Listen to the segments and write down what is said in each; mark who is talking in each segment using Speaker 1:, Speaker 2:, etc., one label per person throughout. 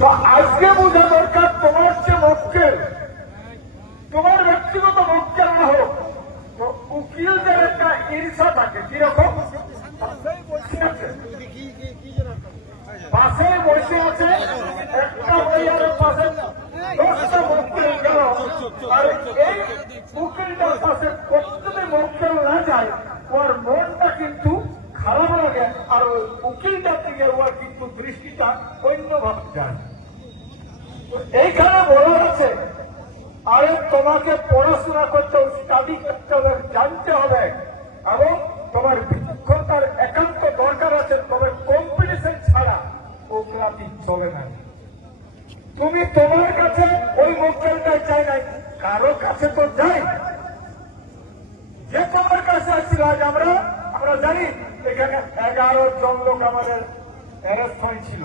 Speaker 1: তো আজকে বোঝা দরকার তোমার যে মক্কেল তোমার ব্যক্তিগত মক্কেল না হোক উকিলদের একটা ঈর্ষা থাকে, কীরকম? পাশে বসে আছে, একটা পরিবারের পাশে দশটা মক্কেল গেল আর এই উকিলটার পাশে প্রত্যেকে মক্কেল না যায়, ওর কিন্তু খারাপ লাগে আর ওই উকিলটার দিকে ওর কিন্তু দৃষ্টিটা অন্যভাবে যায়। এইখানে বলা আছে আরে তোমাকে পড়াশোনা করতে স্টাডি করতে হবে, জানতে হবে, এবং তোমার বিক্ষতার একান্ত দরকার আছে, তবে কম্পিটিশন ছাড়া ওকলাতি চলে না। তুমি তোমার কাছে ওই মোবাইলটা চাই নাই, কারও কাছে তো যাই। যে তোমার কাছে আসছিল, আজ আমরা আমরা জানি এখানে এগারো জন লোক আমাদের অ্যারেস্ট হয়েছিল।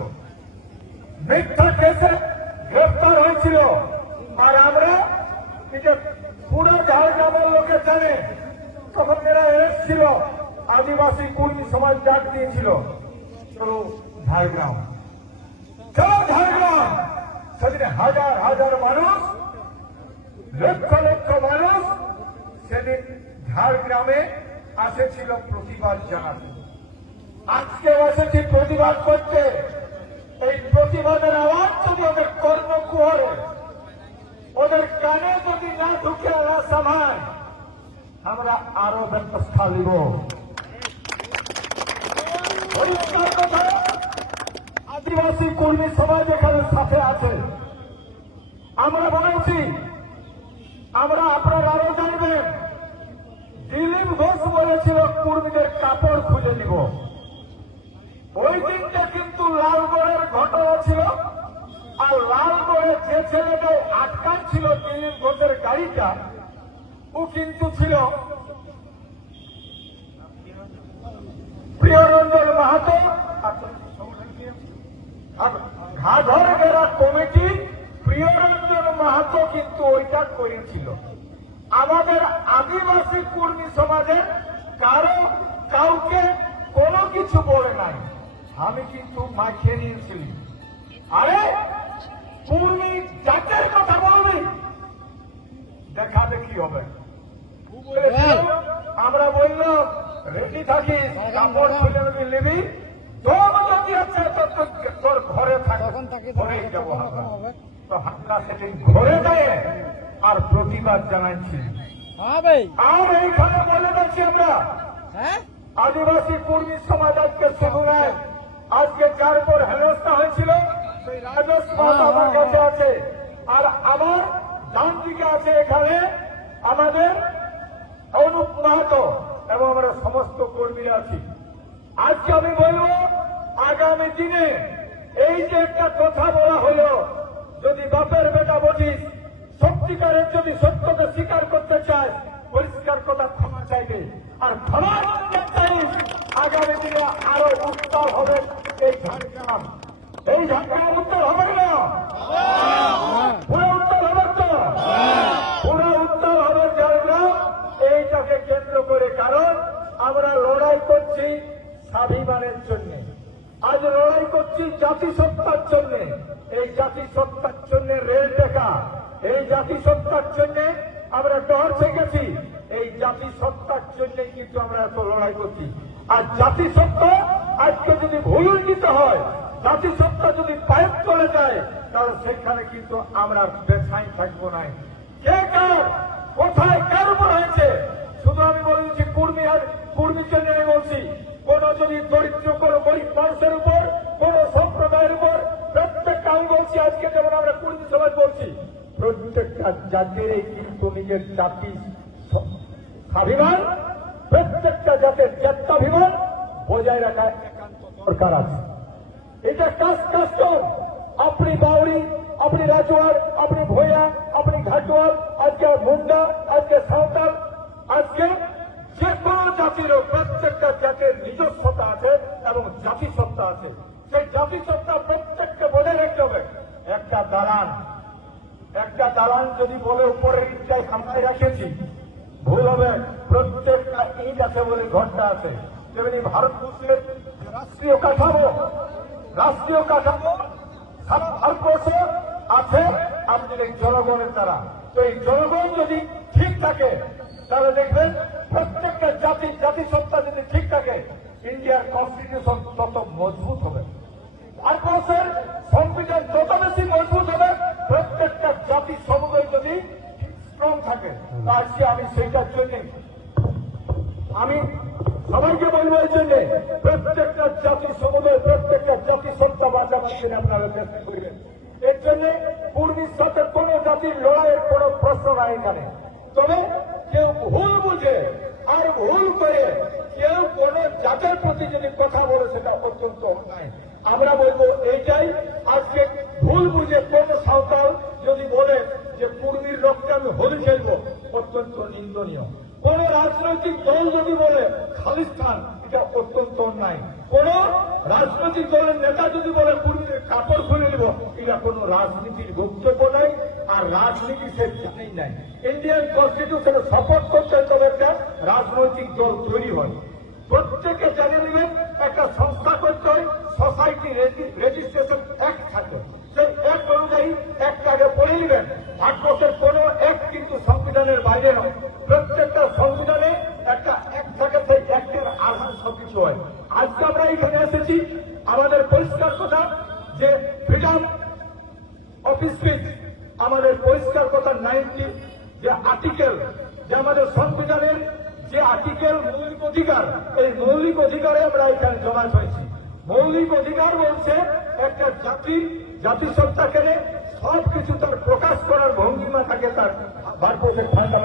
Speaker 1: মিথ্যা কেসে গ্রেফতার হয়েছিল। আর আমরা পুরো ঝাড়গ্রামের লোকে জানে তখন এরা এসেছিল আদিবাসী কুর্মী সমাজ ডাক দিয়েছিল। চলো ঝাড়গ্রাম। চলো ঝাড়গ্রাম। সেদিন হাজার হাজার মানুষ, লক্ষ লক্ষ মানুষ সেদিন ঝাড়গ্রামে আসেছিল প্রতিবাদ জানাতে। আজকে এসেছি প্রতিবাদ করতে। এই প্রতিবাদের আওয়াজ যদি ওদের কর্ণকুহরে, ওদের কানে যদি না ঢুকে না সামায়, আমরা আরও ব্যবস্থা নিব। আদিবাসী কর্মী সমাজ এখানে সাথে আছে। আমরা বলেছি, আমরা আপনার আরও দিলীপ ঘোষ বলেছিল, কর্মীদের কাপড় খুঁজে নিব। ওই দিনটা কিন্তু লালগড়ের ঘটনা ছিল। আর লালগড়ে যে ছেলেটা আটকান ছিল দিলীপ ঘোষের গাড়িটা, ও কিন্তু ছিল প্রিয়রঞ্জন মাহাতো। ঘাঘর বেড়া কমিটি প্রিয়রঞ্জন মাহাতো কিন্তু ওইটা করেছিল। আমাদের আদিবাসী কর্মী সমাজে কারও কাউকে কোনো কিছু বলে নাই। আমি কিন্তু মাখিয়ে নিয়েছিলি। আরে কর্মী জাতের কথা বলবি? দেখা দেখি হবে। আমরা বললাম রেডি থাকিস কাপড় খুলে নিবি নিবি। তোর যদি আছে তোর ঘরে থাকে। ঘরে যাব তো হাক্কা সেদিন ঘরে দেয় আর প্রতিবাদ জানাচ্ছি।
Speaker 2: হ্যাঁ
Speaker 1: আর এইখানে বলে যাচ্ছি আমরা
Speaker 2: হ্যাঁ?
Speaker 1: আদিবাসী কর্মী সমাজ আজকে শুধু নয় আজকে যার পর হেনস্থা হয়েছিল সেই রাজস্থান আমার কাছে আছে। আর আমার ডান দিকে আছে এখানে আমাদের অনুপ মাহাতো এবং আমরা সমস্ত কর্মীরা আছি। আজকে আমি বলব আগামী দিনে এই যে একটা কথা বলা হলো যদি বাপের বেটা বলিস সত্যিকারের যদি সত্যকে স্বীকার করতে চায়, পরিষ্কার কথা ক্ষমা চাইবে। আর ক্ষমা আগামী দিনে আরও উত্তর হবে এই ঝাড়গ্রাম। এই ঝাড়গ্রাম উত্তর হবে না? পুরো উত্তর হবে তো? পুরো উত্তর হবে ঝাড়গ্রাম। এইটাকে কেন্দ্র করে কারণ আমরা লড়াই করছি স্বাভিমানের জন্য। আজ লড়াই করছি জাতিসত্তার জন্য। এই জাতিসত্তার জন্য রেল টেকা এই জাতিসত্তার জন্য আমরা ডর গেছি এই জাতিসত্তার জন্য কিন্তু আমরা এত লড়াই করছি। আর জাতিসত্তা আজকে যদি ভুল দিতে হয়, জাতিসত্তা যদি পায়ের চলে যায়, তাহলে সেখানে কিন্তু আমরা বেছাই থাকব না। কে কার, কোথায় কার উপর হয়েছে? শুধু আমি বলেছি কুর্মী আর কুর্মীর জন্য আমি বলছি, কোন যদি দরিদ্র, কোনো গরিব মানুষের উপর, কোন সম্প্রদায়ের উপর, প্রত্যেকটা আমি বলছি, আজকে যেমন আমরা কুর্মী সমাজ বলছি প্রত্যেকটা জাতির এই কিন্তু নিজের জাতি স্বাভিমান। প্রত্যেকটা জাতের জাত্যাভিমান বজায় রাখা একান্ত দরকার আছে। এটা কাজ কাস্টম আপনি বাউরি আপনি রাজওয়ার আপনি ভৈয়া, আপনি ঘাটোয়াল, আজকে মুন্ডা, আজকে সাঁওতাল, আজকে যে কোনো জাতিরও প্রত্যেকটা জাতের নিজস্বতা আছে এবং জাতিসত্তা আছে। সেই জাতিসত্তা প্রত্যেককে বজায় রাখতে হবে। একটা দালান একটা দালান যদি বলে উপরের ইচ্ছায় খামায় রাখেছি, ভুল হবে। প্রত্যেকটা ইট আছে বলে ঘরটা আছে। তেমনি ভারতবর্ষের রাষ্ট্রীয় কাঠামো রাষ্ট্রীয় কাঠামো সারা ভারতবর্ষ আছে, আমাদের এই জনগণের দ্বারা। তো এই জনগণ যদি ঠিক থাকে, তাহলে দেখবেন প্রত্যেকটা জাতি জাতিসত্তা যদি ঠিক থাকে ইন্ডিয়ার কনস্টিটিউশন তত মজবুত হবে ভারতবর্ষের সংবিধান যত বেশি মজবুত হবে প্রত্যেকটা জাতি সমুদায় যদি স্ট্রং থাকে আজকে আমি সেইটার জন্য। আমি সবাইকে বলব এই জন্য, প্রত্যেকটা জাতি সমুদায়, প্রত্যেকটা জাতি সত্তা বাঁচাবার জন্য আপনারা চেষ্টা করবেন এর জন্য পূর্ণির সাথে কোন জাতির লড়াইয়ের কোন প্রশ্ন নাই এখানে। তবে কেউ ভুল বুঝে আর ভুল করে কেউ কোন জাতের প্রতি যদি কথা বলে, সেটা অত্যন্ত অন্যায়। আমরা বলব এইটাই, আজকে ভুল বুঝে কোন সাঁওতাল যদি বলে যে পূর্ণির রক্তে আমি হোলি খেলব অত্যন্ত নিন্দনীয় কোন রাজনৈতিক দল যদি বলে খালিস্তান এটা অত্যন্ত অন্যায়। কোন রাজনৈতিক দলের নেতা যদি বলে পূর্বের কাপড় খুলে নিব, এটা কোন রাজনীতির বক্তব্য নাই, আর রাজনীতি সে জানেই নাই। ইন্ডিয়ান কনস্টিটিউশনে সাপোর্ট করতে তবে একটা রাজনৈতিক দল তৈরি হয়। প্রত্যেকে জেনে নেবেন, একটা সংস্থা করতে সবকিছু হয়। আজকে আমরা এখানে এসেছি আমাদের পরিষ্কার কথা যে ফ্রিডম অফ স্পিচ আমাদের পরিষ্কার কথা নাইনটি, যে আর্টিকেল যে আমাদের সংবিধানের যে আর্টিকেল মৌলিক অধিকার, এই মৌলিক অধিকারে আমরা এখানে জমা হয়েছি। মৌলিক অধিকার বলছে একটা জাতি, জাতিসত্তাকে সব কিছু তার প্রকাশ করার ভঙ্গিমা থাকে তার ফান্ডামেন্টাল